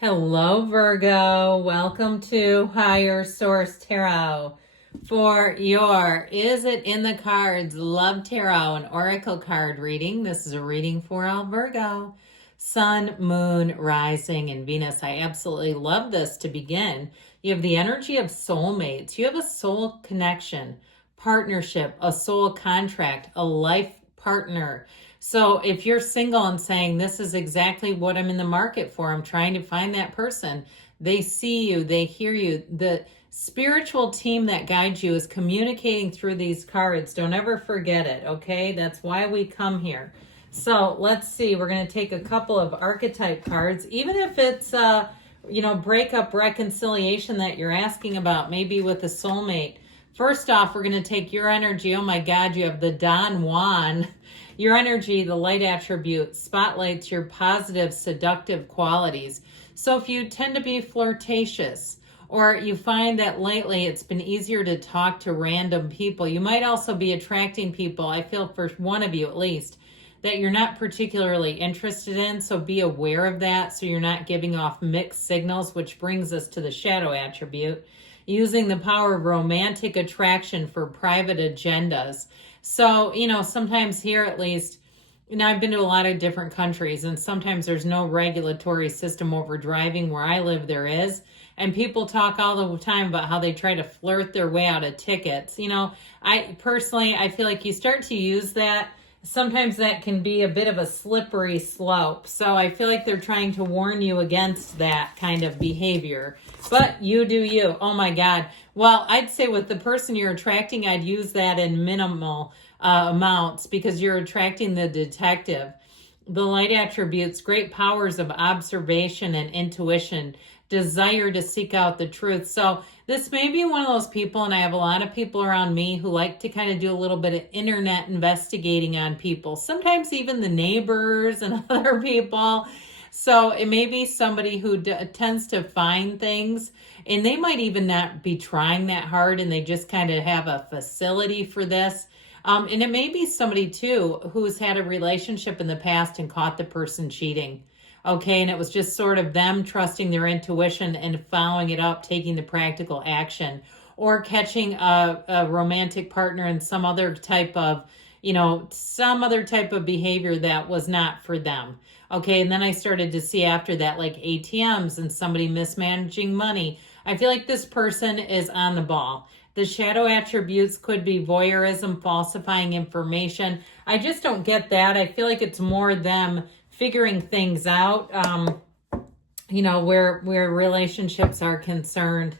Hello, Virgo. Welcome to Higher Source Tarot for your Is It in the Cards Love Tarot, an Oracle card reading. This is a reading for all Virgo, Sun, Moon, Rising, and Venus. I absolutely love this to begin. You have the energy of soulmates. You have a soul connection, partnership, a soul contract, a life partner. So if you're single and saying, this is exactly what I'm in the market for, I'm trying to find that person, they see you, they hear you. The spiritual team that guides you is communicating through these cards. Don't ever forget it, okay? That's why we come here. So let's see. We're going to take a couple of archetype cards, even if it's, breakup reconciliation that you're asking about, maybe with a soulmate. First off, we're going to take your energy. Oh my God, you have the Don Juan. Your energy, the light attribute, spotlights your positive, seductive qualities. So if you tend to be flirtatious, or you find that lately it's been easier to talk to random people, you might also be attracting people, I feel for one of you at least, that you're not particularly interested in. So be aware of that so you're not giving off mixed signals, which brings us to the shadow attribute. Using the power of romantic attraction for private agendas. So, sometimes here at least, I've been to a lot of different countries, and sometimes there's no regulatory system over driving. Where I live, there is. And people talk all the time about how they try to flirt their way out of tickets. I feel like you start to use that. Sometimes that can be a bit of a slippery slope. So I feel like they're trying to warn you against that kind of behavior. But you do you. Oh my God. Well, I'd say with the person you're attracting, I'd use that in minimal amounts because you're attracting the detective. The light attributes, great powers of observation and intuition, desire to seek out the truth. So this may be one of those people, and I have a lot of people around me who like to kind of do a little bit of internet investigating on people, sometimes even the neighbors and other people. So it may be somebody who tends to find things, and they might even not be trying that hard, and they just kind of have a facility for this. And it may be somebody too who's had a relationship in the past and caught the person cheating. Okay, and it was just sort of them trusting their intuition and following it up, taking the practical action, or catching a romantic partner in some other type of behavior that was not for them. Okay, and then I started to see after that, like ATMs and somebody mismanaging money. I feel like this person is on the ball. The shadow attributes could be voyeurism, falsifying information. I just don't get that. I feel like it's more them figuring things out, where relationships are concerned.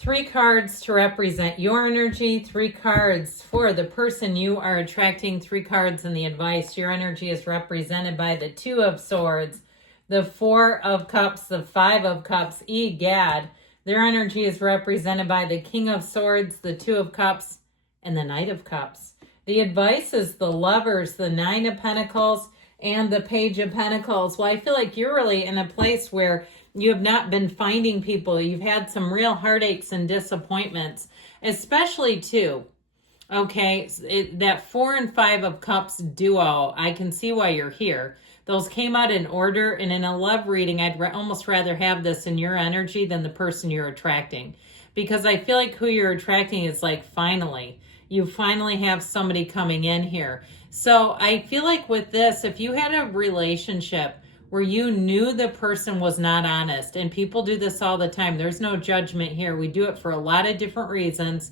Three cards to represent your energy, 3 cards for the person you are attracting, 3 cards in the advice. Your energy is represented by the 2 of Swords, the 4 of Cups, the 5 of Cups, egad. Their energy is represented by the King of Swords, the 2 of Cups, and the Knight of Cups. The advice is the Lovers, the 9 of Pentacles, and the Page of Pentacles. Well, I feel like you're really in a place where you have not been finding people. You've had some real heartaches and disappointments, especially too. Okay, that 4 and 5 of Cups duo, I can see why you're here. Those came out in order, and in a love reading, I'd almost rather have this in your energy than the person you're attracting. Because I feel like who you're attracting is like you finally have somebody coming in here. So I feel like with this, if you had a relationship where you knew the person was not honest, and people do this all the time. There's no judgment here. We do it for a lot of different reasons,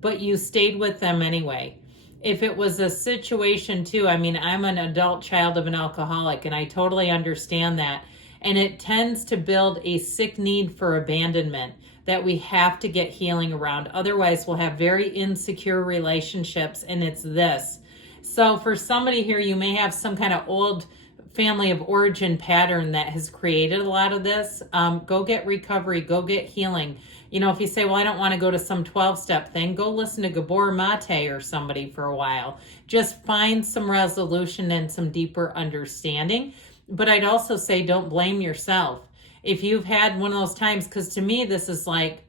but you stayed with them anyway. If it was a situation too, I'm an adult child of an alcoholic, and I totally understand that. And it tends to build a sick need for abandonment that we have to get healing around. Otherwise, we'll have very insecure relationships, and it's this. So for somebody here, you may have some kind of old family of origin pattern that has created a lot of this. Go get recovery, go get healing. If you say, well, I don't want to go to some 12-step thing, go listen to Gabor Mate or somebody for a while. Just find some resolution and some deeper understanding. But I'd also say don't blame yourself. if you've had one of those times, because to me, this is like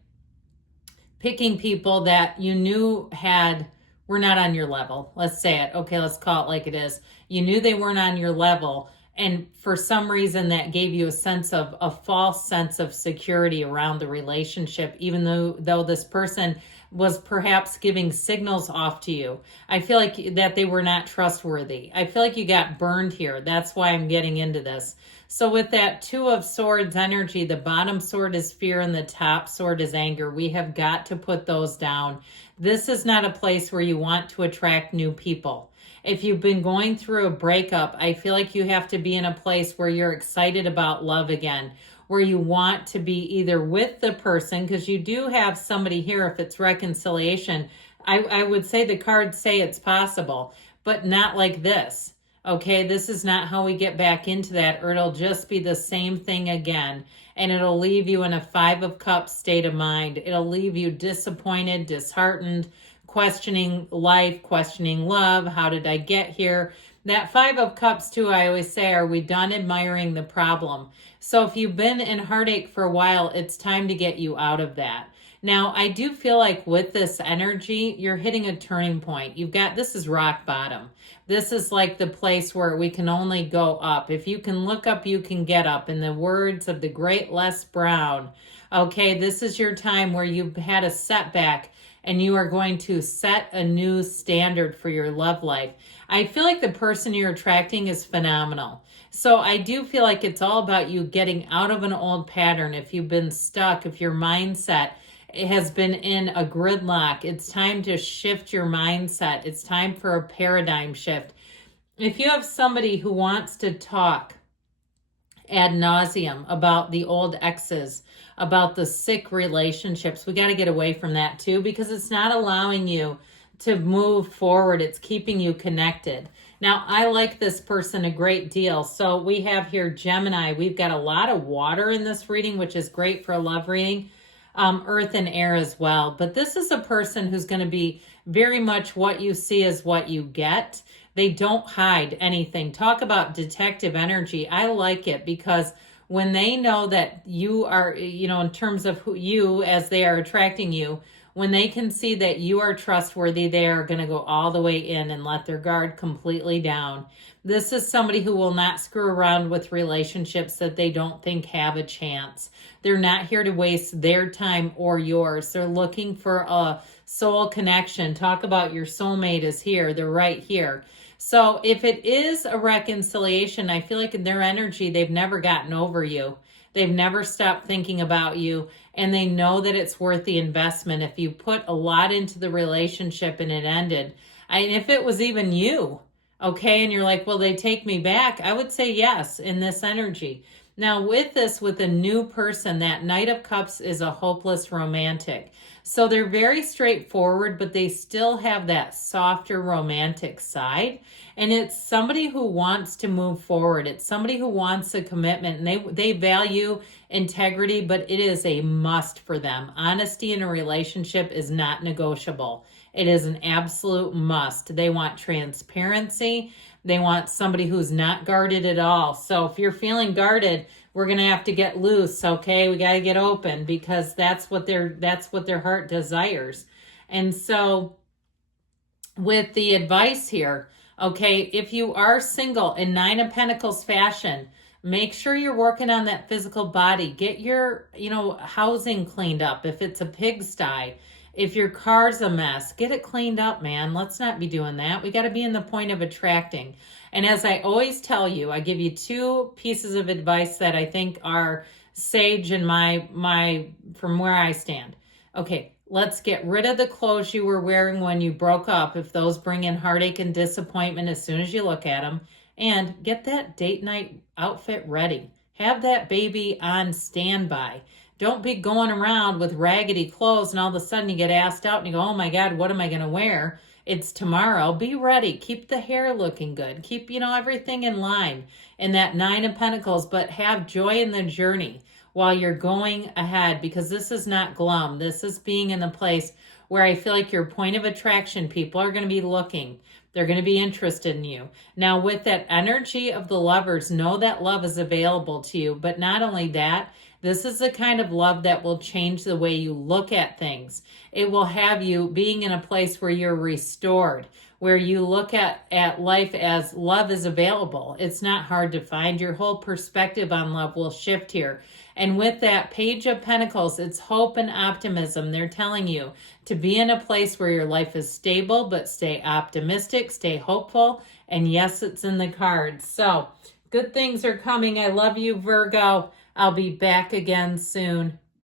picking people that you knew were not on your level. Let's say it. Okay, let's call it like it is. You knew they weren't on your level. And for some reason that gave you a false sense of security around the relationship, even though this person was perhaps giving signals off to you. I feel like that they were not trustworthy. I feel like you got burned here. That's why I'm getting into this. So with that Two of Swords energy, the bottom sword is fear and the top sword is anger. We have got to put those down. This is not a place where you want to attract new people. If you've been going through a breakup, I feel like you have to be in a place where you're excited about love again, where you want to be either with the person, because you do have somebody here, if it's reconciliation, I would say the cards say it's possible, but not like this. Okay, this is not how we get back into that, or it'll just be the same thing again, and it'll leave you in a Five of Cups state of mind. It'll leave you disappointed, disheartened, questioning life, questioning love. How did I get here? That Five of Cups too, I always say, are we done admiring the problem? So if you've been in heartache for a while, it's time to get you out of that. Now, I do feel like with this energy, you're hitting a turning point. This is rock bottom. This is like the place where we can only go up. If you can look up, you can get up. In the words of the great Les Brown, okay, this is your time where you've had a setback and you are going to set a new standard for your love life. I feel like the person you're attracting is phenomenal. So I do feel like it's all about you getting out of an old pattern. If you've been stuck, if your mindset has been in a gridlock, it's time to shift your mindset. It's time for a paradigm shift. If you have somebody who wants to talk ad nauseum about the old exes, about the sick relationships, we got to get away from that too, because it's not allowing you to move forward. It's keeping you connected. Now, I like this person a great deal. So we have here Gemini. We've got a lot of water in this reading, which is great for a love reading. Earth and air as well. But this is a person who's going to be very much what you see is what you get. They don't hide anything. Talk about detective energy. I like it because when they know that you are, in terms of who you, as they are attracting you, when they can see that you are trustworthy, they are going to go all the way in and let their guard completely down. This is somebody who will not screw around with relationships that they don't think have a chance. They're not here to waste their time or yours. They're looking for a soul connection. Talk about your soulmate is here. They're right here. So if it is a reconciliation, I feel like in their energy, they've never gotten over you. They've never stopped thinking about you, and they know that it's worth the investment. If you put a lot into the relationship and it ended, and if it was even you, okay, and you're like, well, they take me back, I would say yes in this energy. Now with this, with a new person, that Knight of Cups is a hopeless romantic. So they're very straightforward, but they still have that softer romantic side. And it's somebody who wants to move forward. It's somebody who wants a commitment, and they value integrity, but it is a must for them. Honesty in a relationship is not negotiable. It is an absolute must. They want transparency. They want somebody who's not guarded at all. So if you're feeling guarded, we're going to have to get loose, okay? We got to get open, because that's what their heart desires. And so with the advice here, okay, if you are single in Nine of Pentacles fashion, make sure you're working on that physical body. Get your, housing cleaned up. If it's a pigsty, if your car's a mess, get it cleaned up, man. Let's not be doing that. We got to be in the point of attracting. And as I always tell you, I give you two pieces of advice that I think are sage in from where I stand. Okay, let's get rid of the clothes you were wearing when you broke up, if those bring in heartache and disappointment as soon as you look at them. And get that date night outfit ready. Have that baby on standby. Don't be going around with raggedy clothes and all of a sudden you get asked out and you go, oh my God, what am I going to wear? It's tomorrow. Be ready. Keep the hair looking good. Keep, everything in line in that Nine of Pentacles, but have joy in the journey while you're going ahead, because this is not glum. This is being in the place where I feel like your point of attraction, people are going to be looking. They're going to be interested in you. Now, with that energy of the Lovers, know that love is available to you. But not only that, this is the kind of love that will change the way you look at things. It will have you being in a place where you're restored, where you look at life as love is available. It's not hard to find. Your whole perspective on love will shift here. And with that Page of Pentacles, it's hope and optimism. They're telling you to be in a place where your life is stable, but stay optimistic, stay hopeful. And yes, it's in the cards. So good things are coming. I love you, Virgo. I'll be back again soon.